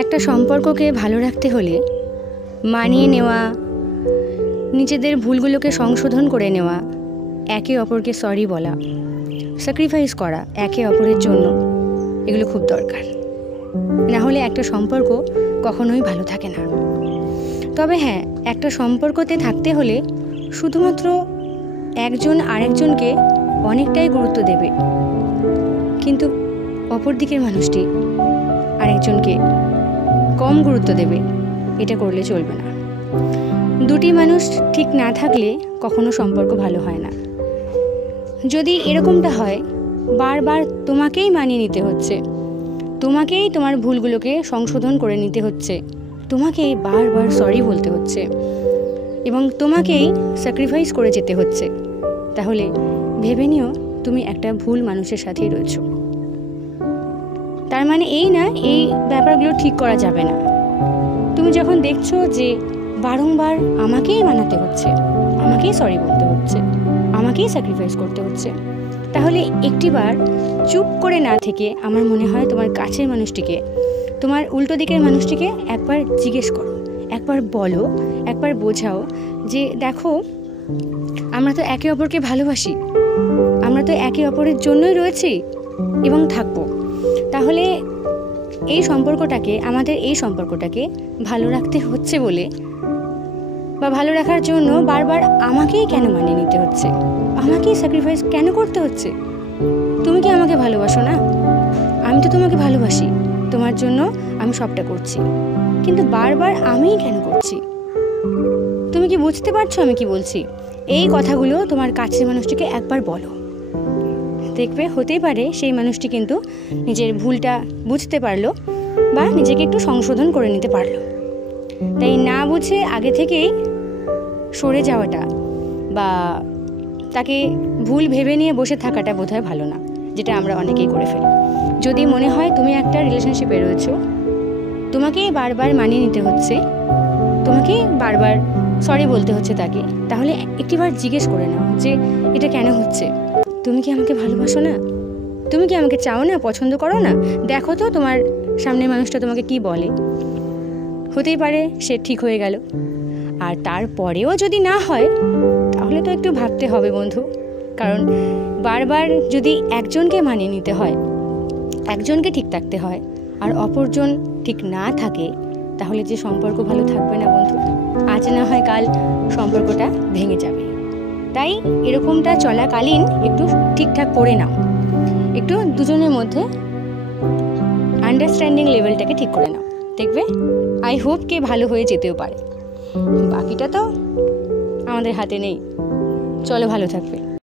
একটা সম্পর্ককে ভালো রাখতে হলে মানিয়ে নেওয়া, নিজেদের ভুলগুলোকে সংশোধন করে নেওয়া, একে অপরকে সরি বলা, স্যাক্রিফাইস করা একে অপরের জন্য, এগুলো খুব দরকার। না হলে একটা সম্পর্ক কখনোই ভালো থাকে না। তবে হ্যাঁ, একটা সম্পর্কতে থাকতে হলে শুধুমাত্র একজন আরেকজনকে অনেকটাই গুরুত্ব দেবে, কিন্তু অপর দিকের মানুষটি আরেকজনকে কম গুরুত্ব দেবে, এটা করলে চলবে না। দুটি মানুষ ঠিক না থাকলে কখনো সম্পর্ক ভালো হয় না। যদি এরকমটা হয়, বারবার তোমাকেই মানিয়ে নিতে হচ্ছে, তোমাকেই তোমার ভুলগুলোকে সংশোধন করে নিতে হচ্ছে, তোমাকেই বারবার সরি বলতে হচ্ছে এবং তোমাকেই স্যাক্রিফাইস করে যেতে হচ্ছে, তাহলে ভেবে নিও তুমি একটা ভুল মানুষের সাথেই রয়েছো। তার মানে এই না এই ব্যাপারগুলো ঠিক করা যাবে না। তুমি যখন দেখছো যে বারংবার আমাকেই মানাতে হচ্ছে, আমাকেই সরি বলতে হচ্ছে, আমাকেই স্যাক্রিফাইস করতে হচ্ছে, তাহলে একটিবার চুপ করে না থেকে আমার মনে হয় তোমার কাছের মানুষটিকে, তোমার উল্টো দিকের মানুষটিকে একবার জিজ্ঞেস করো, একবার বলো, একবার বোঝাও যে দেখো, আমরা তো একে অপরকে ভালোবাসি, আমরা তো একে অপরের জন্যই রয়েছি এবং থাকবো। তাহলে আমাদের এই সম্পর্কটাকে ভালো রাখতে হচ্ছে বলে বা ভালো রাখার জন্য বারবার আমাকেই কেন মানিয়ে নিতে হচ্ছে, আমাকেই স্যাক্রিফাইস কেন করতে হচ্ছে? তুমি কি আমাকে ভালোবাসো না? আমি তো তোমাকে ভালোবাসি, তোমার জন্য আমি সবটা করছি, কিন্তু বারবার আমিই কেন করছি? তুমি কি বুঝতে পারছো আমি কি বলছি? এই কথাগুলো তোমার কাছের মানুষটিকে একবার বলো, দেখবে হতেই পারে সেই মানুষটি কিন্তু নিজের ভুলটা বুঝতে পারলো বা নিজেকে একটু সংশোধন করে নিতে পারলো। তাই না বুঝে আগে থেকেই সরে যাওয়াটা বা তাকে ভুল ভেবে নিয়ে বসে থাকাটা বোধহয় ভালো না, যেটা আমরা অনেকেই করে ফেলি। যদি মনে হয় তুমি একটা রিলেশনশিপে রয়েছো, তোমাকেই বারবার মানিয়ে নিতে হচ্ছে, তোমাকে বারবার সরি বলতে হচ্ছে তাকে, তাহলে একটিবার জিজ্ঞেস করে নাও যে এটা কেন হচ্ছে? তুমি কি আমাকে ভালোবাসো না? তুমি কি আমাকে চাও না, পছন্দ করো না? দেখো তো তোমার সামনের মানুষটা তোমাকে কি বলে। হতেই পারে সে ঠিক হয়ে গেল, আর তারপরেও যদি না হয় তাহলে তো একটু ভাবতে হবে বন্ধু। কারণ বারবার যদি একজনকে মানিয়ে নিতে হয়, একজনকে ঠিক থাকতে হয়, আর অপরজন ঠিক না থাকে, তাহলে যে সম্পর্ক ভালো থাকবে না বন্ধু। আজ না হয় কাল সম্পর্কটা ভেঙে যাবে। তাই এরকমটা চলাকালীন একটু ঠিকঠাক করে নাও, একটু দুজনের মধ্যে আন্ডারস্ট্যান্ডিং লেভেলটাকে ঠিক করে নাও, দেখবে আই হোপ কে ভালো হয়ে যেতেও পারে। বাকিটা তো আমাদের হাতে নেই। চলো, ভালো থাকবে।